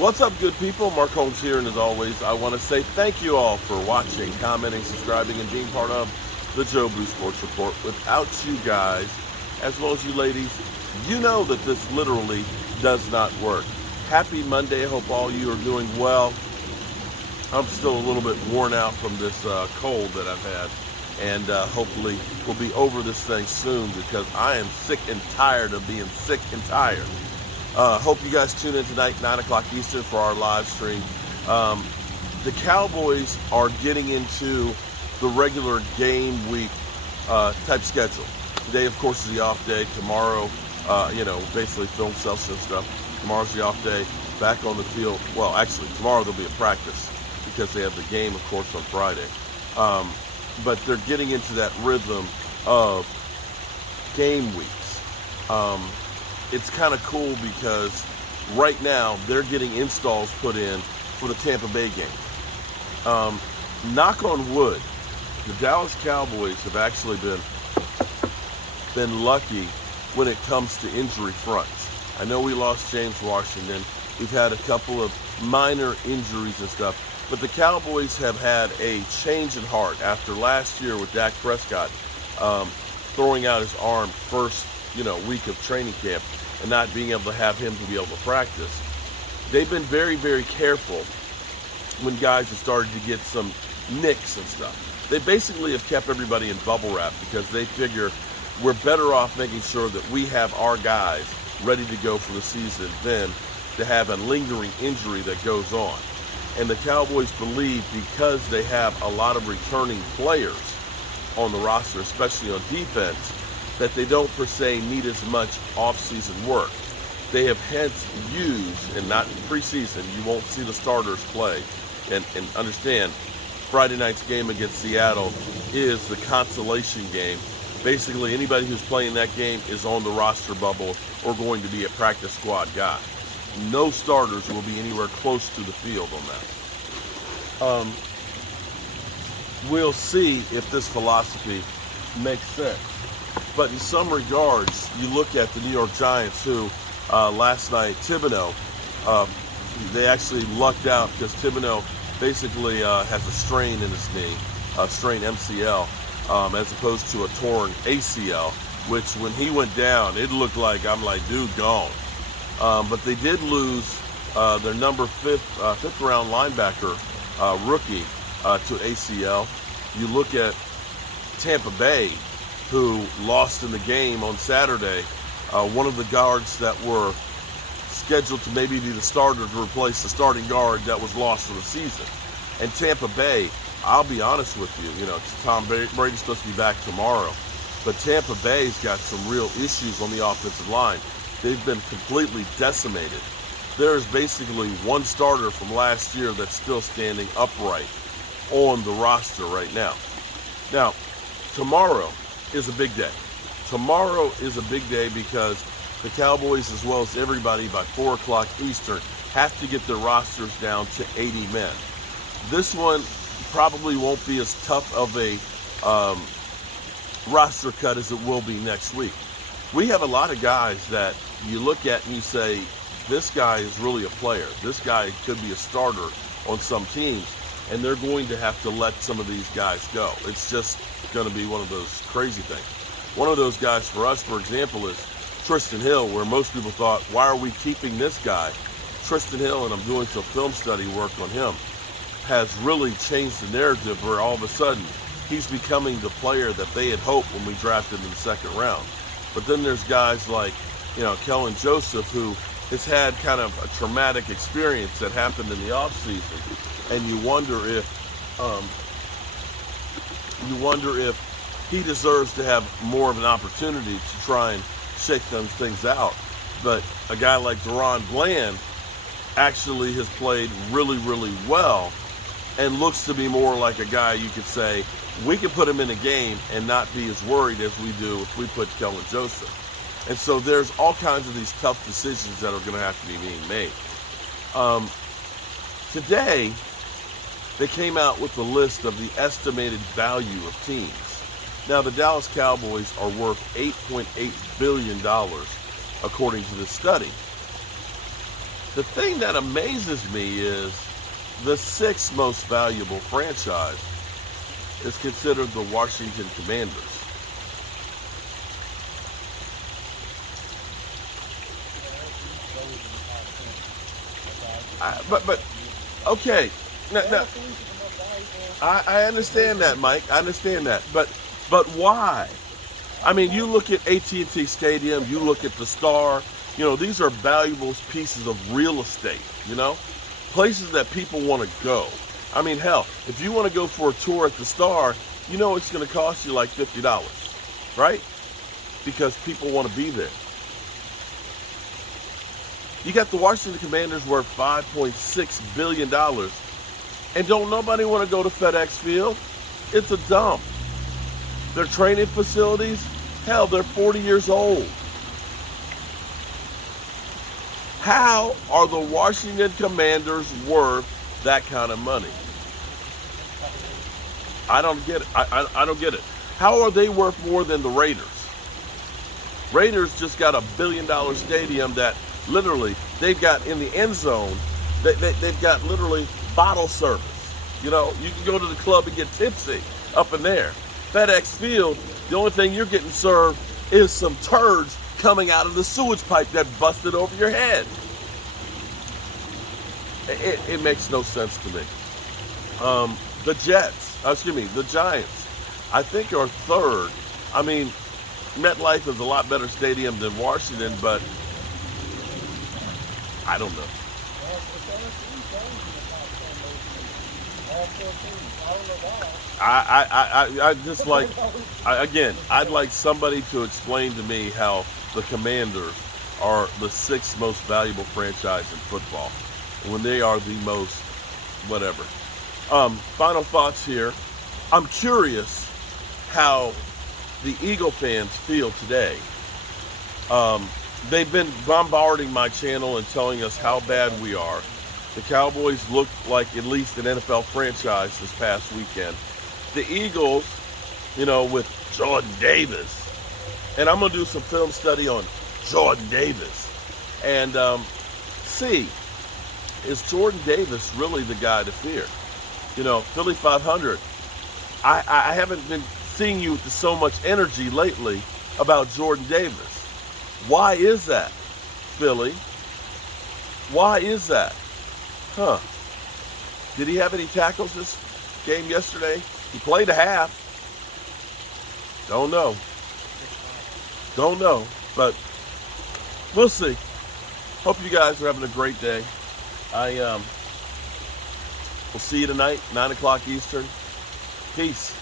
What's up, good people? Mark Holmes here, and as always, I want to say thank you all for watching, commenting, subscribing, and being part of the Joe Blue Sports Report. Without you guys, as well as you ladies, you know that this literally does not work. Happy Monday. I hope all you are doing well. I'm still a little bit worn out from this cold that I've had, and hopefully we'll be over this thing soon because I am sick and tired of being sick and tired. Hope you guys tune in tonight, 9 o'clock Eastern, for our live stream. The Cowboys are getting into the regular game week type schedule. Today, of course, is the off day. Tomorrow, basically film session stuff. Tomorrow's the off day. Back on the field. Well, actually, tomorrow there'll be a practice because they have the game, of course, on Friday. But they're getting into that rhythm of game weeks. It's kind of cool because right now they're getting installs put in for the Tampa Bay game. Knock on wood, the Dallas Cowboys have actually been lucky when it comes to injury fronts. I know we lost James Washington. We've had a couple of minor injuries and stuff, but the Cowboys have had a change in heart after last year with Dak Prescott throwing out his arm first week of training camp and not being able to have him to be able to practice. They've been very, very careful when guys have started to get some nicks and stuff. They basically have kept everybody in bubble wrap because they figure we're better off making sure that we have our guys ready to go for the season than to have a lingering injury that goes on. And the Cowboys believe because they have a lot of returning players on the roster, especially on defense, that they don't per se need as much off-season work. They have hence used, and not in preseason, you won't see the starters play. And understand, Friday night's game against Seattle is the consolation game. Basically, anybody who's playing that game is on the roster bubble or going to be a practice squad guy. No starters will be anywhere close to the field on that. We'll see if this philosophy makes sense. But in some regards, you look at the New York Giants, who last night, Thibodeau, they actually lucked out because Thibodeau basically has a strain in his knee, a strained MCL, as opposed to a torn ACL, which when he went down, it looked like, I'm like, dude, gone. But they did lose their number fifth round linebacker, rookie, to ACL. You look at Tampa Bay, who lost in the game on Saturday, one of the guards that were scheduled to maybe be the starter to replace the starting guard that was lost for the season. And Tampa Bay, I'll be honest with you, Tom Brady's supposed to be back tomorrow, but Tampa Bay's got some real issues on the offensive line. They've been completely decimated. There's basically one starter from last year that's still standing upright on the roster right now. Now, tomorrow is a big day. Tomorrow is a big day because the Cowboys, as well as everybody, by 4 o'clock Eastern, have to get their rosters down to 80 men. This one probably won't be as tough of a roster cut as it will be next week. We have a lot of guys that you look at and you say, this guy is really a player. This guy could be a starter on some teams, and they're going to have to let some of these guys go. It's just going to be one of those crazy things. One of those guys for us, for example, is Tristan Hill, where most people thought, why are we keeping this guy? Tristan Hill, and I'm doing some film study work on him, has really changed the narrative where all of a sudden he's becoming the player that they had hoped when we drafted him in the second round. But then there's guys like, Kellen Joseph, who has had kind of a traumatic experience that happened in the offseason, and you wonder if he deserves to have more of an opportunity to try and shake those things out. But a guy like Deron Bland actually has played really, really well and looks to be more like a guy you could say, we can put him in a game and not be as worried as we do if we put Kellen Joseph. And so there's all kinds of these tough decisions that are going to have to be being made. Today, they came out with a list of the estimated value of teams. Now, the Dallas Cowboys are worth $8.8 billion, according to this study. The thing that amazes me is the sixth most valuable franchise is considered the Washington Commanders. But okay, now, I understand that, Mike. I understand that, but why? I mean, you look at AT&T Stadium, you look at the Star. You know, these are valuable pieces of real estate. You know, places that people want to go. I mean, hell, if you want to go for a tour at the Star, you know it's going to cost you like $50, right? Because people want to be there. You got the Washington Commanders worth $5.6 billion, and don't nobody want to go to FedEx Field. It's a dump. Their training facilities, hell, they're 40 years old. How are the Washington Commanders worth that kind of money? I don't get it. I don't get it. How are they worth more than the Raiders? Raiders just got $1 billion stadium that literally they've got in the end zone. They've got literally bottle service. You know, you can go to the club and get tipsy up in there. FedEx Field, the only thing you're getting served is some turds coming out of the sewage pipe that busted over your head. It makes no sense to me. The Giants, I think are third. I mean, MetLife is a lot better stadium than Washington, but I don't know. I just like, again, I'd like somebody to explain to me how the Commanders are the sixth most valuable franchise in football when they are the most whatever. Final thoughts here. I'm curious how the Eagle fans feel today. They've been bombarding my channel and telling us how bad we are. The Cowboys looked like at least an NFL franchise this past weekend. The Eagles, you know, with Jordan Davis. And I'm going to do some film study on Jordan Davis. And see, is Jordan Davis really the guy to fear? You know, Philly 500, I haven't been seeing you with so much energy lately about Jordan Davis. Why is that, Philly? Why is that? Huh. Did he have any tackles this game yesterday? He played a half. Don't know. But we'll see. Hope you guys are having a great day. We'll see you tonight, 9 o'clock Eastern. Peace.